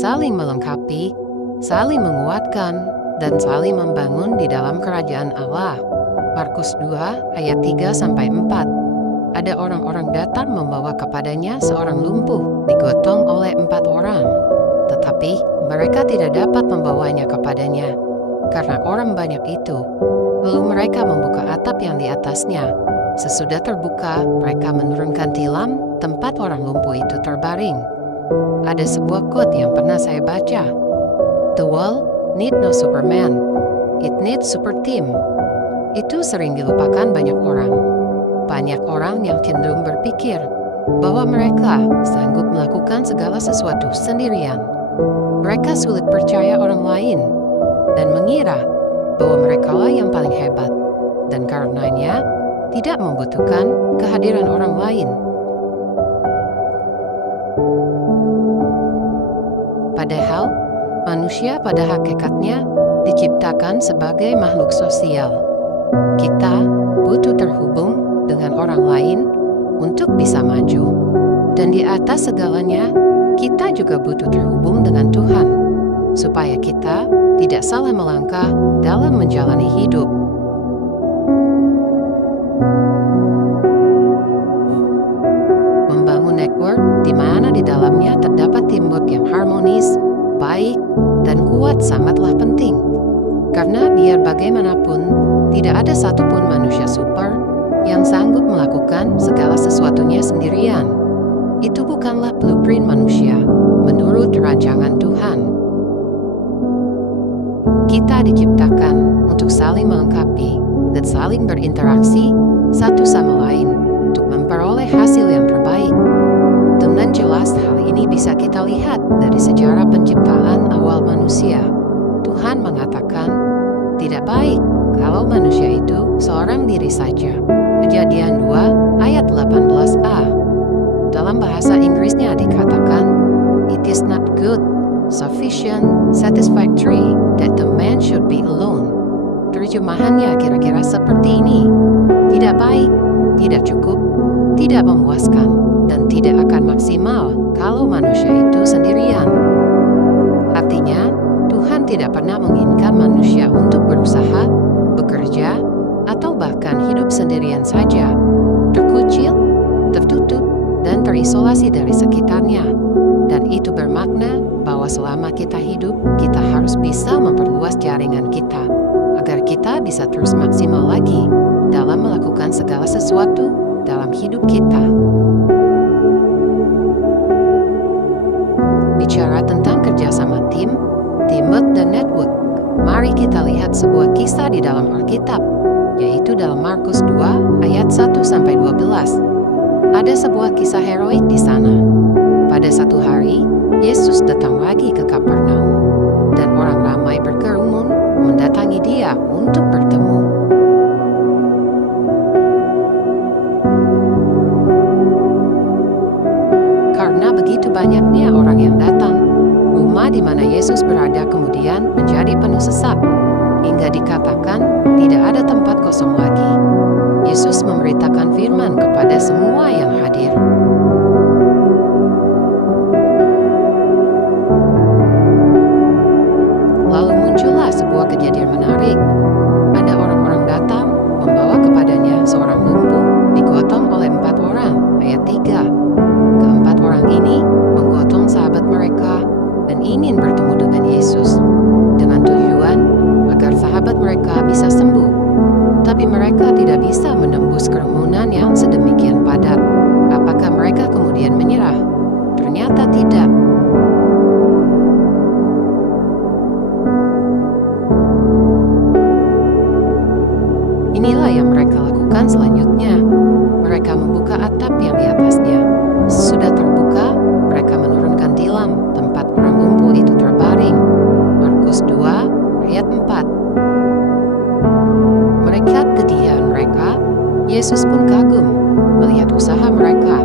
saling melengkapi, saling menguatkan, dan saling membangun di dalam kerajaan Allah. Markus 2 ayat 3-4. Ada orang-orang datang membawa kepadanya seorang lumpuh digotong oleh 4 orang. Tetapi mereka tidak dapat membawanya kepadanya karena orang banyak itu. Lalu mereka membuka atap yang di atasnya. Sesudah terbuka, mereka menurunkan tilam tempat orang lumpuh itu terbaring. Ada sebuah quote yang pernah saya baca. The world need no Superman, it needs super team. Itu sering dilupakan banyak orang. Banyak orang yang cenderung berpikir bahwa mereka sanggup melakukan segala sesuatu sendirian. Mereka sulit percaya orang lain dan mengira bahwa merekalah yang paling hebat, dan karenanya tidak membutuhkan kehadiran orang lain. Padahal, manusia pada hakikatnya diciptakan sebagai makhluk sosial. Kita butuh terhubung dengan orang lain untuk bisa maju. Dan di atas segalanya, kita juga butuh terhubung dengan Tuhan, supaya kita tidak salah melangkah dalam menjalani hidup. Membangun network di mana di dalamnya terdapat teamwork yang harmonis, baik, dan kuat sangatlah penting. Karena biar bagaimanapun, tidak ada satupun manusia super yang sanggup melakukan segala sesuatunya sendirian. Itu bukanlah blueprint manusia menurut rancangan Tuhan. Kita diciptakan untuk saling melengkapi dan saling berinteraksi satu sama lain untuk memperoleh hasil yang terbaik. Dengan jelas hal ini bisa kita lihat dari sejarah penciptaan awal manusia. Tuhan mengatakan, tidak baik kalau manusia itu seorang diri saja. Kejadian 2 ayat 18a. Dalam bahasa Inggrisnya dikatakan, it is not good, sufficient, satisfactory that the man should be alone. Terjemahannya kira-kira seperti ini. Tidak baik, tidak cukup, tidak memuaskan, dan tidak akan maksimal kalau manusia itu sendirian. Artinya, Tuhan tidak pernah menginginkan manusia untuk berusaha, bekerja, atau bahkan hidup sendirian saja, terkucil, tertutup, dan terisolasi dari sekitarnya. Dan itu bermakna bahwa selama kita hidup, kita harus bisa memperluas jaringan kita, agar kita bisa terus maksimal lagi dalam melakukan segala sesuatu dalam hidup kita. Bicara tentang kerjasama tim, teamwork dan network, mari kita lihat sebuah kisah di dalam Alkitab, yaitu dalam Markus 2 ayat 1-12. Ada sebuah kisah heroik di sana. Pada satu hari, Yesus datang lagi ke Kapernaum, dan orang ramai berkerumun mendatangi dia untuk bertemu. Karena begitu banyaknya orang yang datang, rumah di mana Yesus berada kemudian menjadi penuh sesak, hingga dikatakan tidak ada tempat kosong lagi. Yesus memberitakan firman kepada semua yang hadir. Lalu muncullah sebuah kejadian menarik. Ada orang-orang datang membawa kepadanya seorang lumpuh digotong oleh 4 orang, ayat 3. Keempat orang ini menggotong sahabat mereka dan ingin bertemu dengan Yesus dengan tujuan agar sahabat mereka bisa sembuh. Tapi mereka tidak bisa menembus kerumunan yang sedemikian padat. Apakah mereka kemudian menyerah? Ternyata tidak. Inilah yang mereka lakukan selanjutnya. Mereka membuka atap yang di atasnya. Sudah terbuka, mereka menurunkan tilam tempat orang lumpuh itu terbaring. Markus 2 ayat 4. Melihat kedidihan mereka, Yesus pun kagum melihat usaha mereka.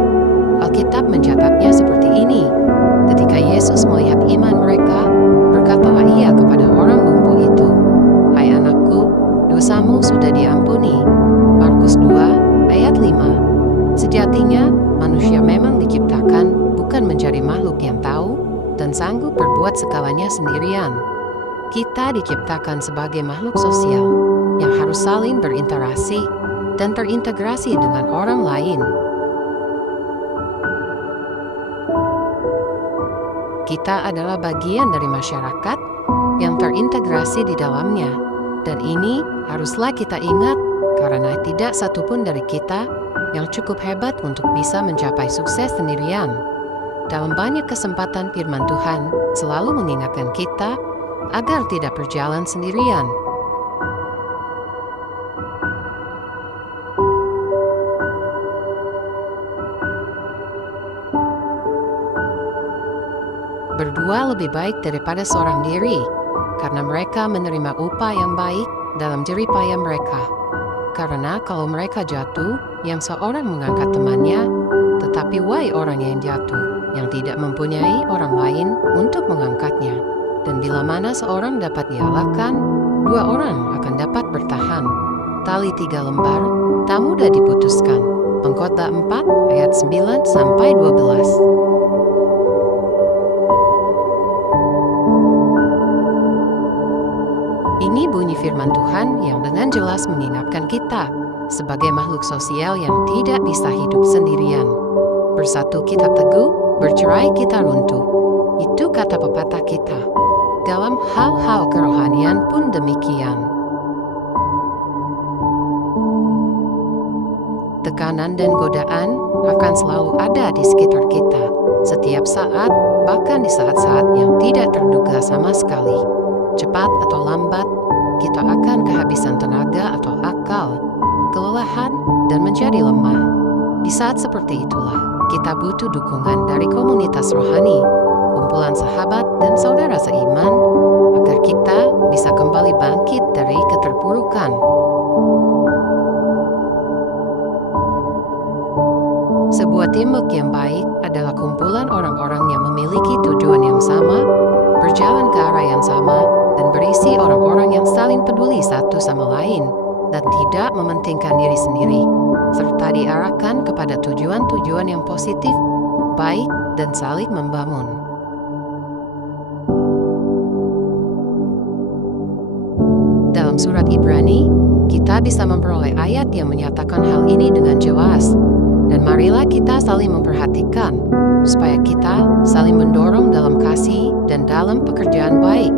Alkitab mencatatnya seperti ini. Ketika Yesus melihat iman mereka, berkatalah ia kepada orang lumpuh itu, "Hai anakku, dosamu sudah diampuni." Markus 2 ayat 5. Sejatinya, manusia memang diciptakan bukan menjadi makhluk yang tahu, dan sanggup berbuat segalanya sendirian. Kita diciptakan sebagai makhluk sosial yang harus saling berinteraksi dan terintegrasi dengan orang lain. Kita adalah bagian dari masyarakat yang terintegrasi di dalamnya, dan ini haruslah kita ingat karena tidak satupun dari kita yang cukup hebat untuk bisa mencapai sukses sendirian. Dalam banyak kesempatan firman Tuhan selalu mengingatkan kita agar tidak berjalan sendirian. Berdua lebih baik daripada seorang diri, karena mereka menerima upah yang baik dalam jerih payah mereka. Karena kalau mereka jatuh, yang seorang mengangkat temannya, tetapi wahai orang yang jatuh, yang tidak mempunyai orang lain untuk mengangkatnya. Dan bila mana seorang dapat dialahkan, dua orang akan dapat bertahan. Tali 3 lembar, tak mudah diputuskan. Pengkhotbah 4 ayat 9-12. Ini bunyi firman Tuhan yang dengan jelas mengingatkan kita sebagai makhluk sosial yang tidak bisa hidup sendirian. Bersatu kita teguh, bercerai kita runtuh. Itu kata pepatah kita. Dalam hal-hal kerohanian pun demikian. Tekanan dan godaan akan selalu ada di sekitar kita, setiap saat, bahkan di saat-saat yang tidak terduga sama sekali. Cepat atau lambat, kita akan kehabisan tenaga atau akal, kelelahan, dan menjadi lemah. Di saat seperti itulah, kita butuh dukungan dari komunitas rohani, kumpulan sahabat dan saudara seiman, agar kita bisa kembali bangkit dari keterpurukan. Sebuah teamwork yang baik adalah kumpulan orang-orang yang memiliki tujuan yang sama, berjalan ke arah yang sama, dan berisi orang-orang yang saling peduli satu sama lain, dan tidak mementingkan diri sendiri, serta diarahkan kepada tujuan-tujuan yang positif, baik, dan saling membangun. Dalam surat Ibrani, kita bisa memperoleh ayat yang menyatakan hal ini dengan jelas. Dan marilah kita saling memperhatikan, supaya kita saling mendorong dalam kasih dan dalam pekerjaan baik.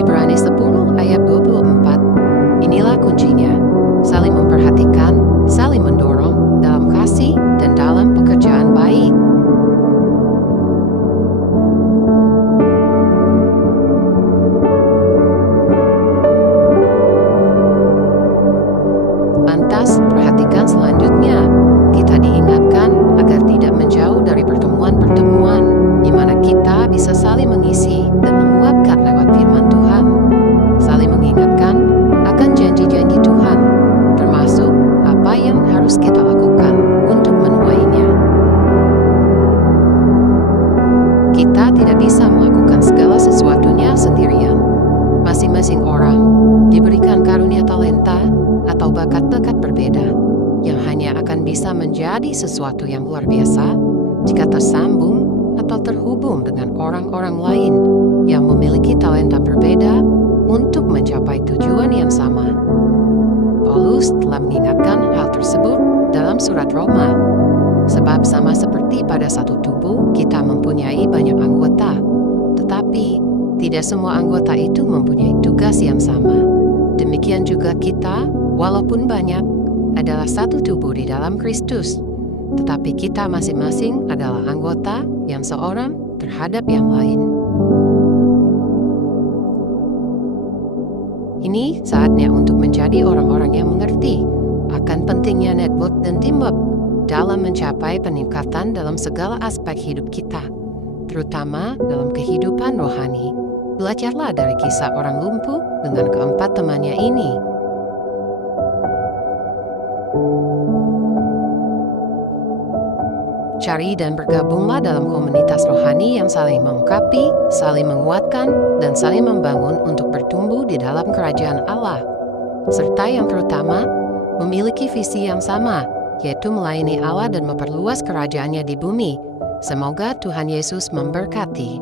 Ibrani 10 ayat 24. Inilah kuncinya, saling memperhatikan, saling mendorong dalam kasih dan dalam pekerjaan baik. Lantas, perhatikan selanjutnya. Kita diingatkan agar tidak menjauh dari pertemuan-pertemuan di mana kita bisa saling mengisi dan menguatkan lewat firman Tuhan. Saling mengingatkan akan janji-janji Tuhan, termasuk apa yang harus kita lakukan untuk menuainya. Kita tidak bisa melakukan segala sesuatunya sendirian. Masing-masing orang diberikan karunia talenta atau bakat-bakat berbeda, yang hanya akan bisa menjadi sesuatu yang luar biasa jika tersambung atau terhubung dengan orang-orang lain yang memiliki talenta berbeda untuk mencapai tujuan yang sama. Paulus telah mengingatkan hal tersebut dalam surat Roma. Sebab sama seperti pada satu tubuh, kita mempunyai banyak anggota, tetapi tidak semua anggota itu mempunyai tugas yang sama. Demikian juga kita, walaupun banyak, adalah satu tubuh di dalam Kristus, tetapi kita masing-masing adalah anggota yang seorang terhadap yang lain. Ini saatnya untuk menjadi orang-orang yang mengerti akan pentingnya network dan teamwork dalam mencapai peningkatan dalam segala aspek hidup kita, terutama dalam kehidupan rohani. Belajarlah dari kisah orang lumpuh dengan keempat temannya ini. Cari dan bergabunglah dalam komunitas rohani yang saling melengkapi, saling menguatkan, dan saling membangun untuk bertumbuh di dalam kerajaan Allah. Serta yang terutama, memiliki visi yang sama, yaitu melayani Allah dan memperluas kerajaannya di bumi. Semoga Tuhan Yesus memberkati.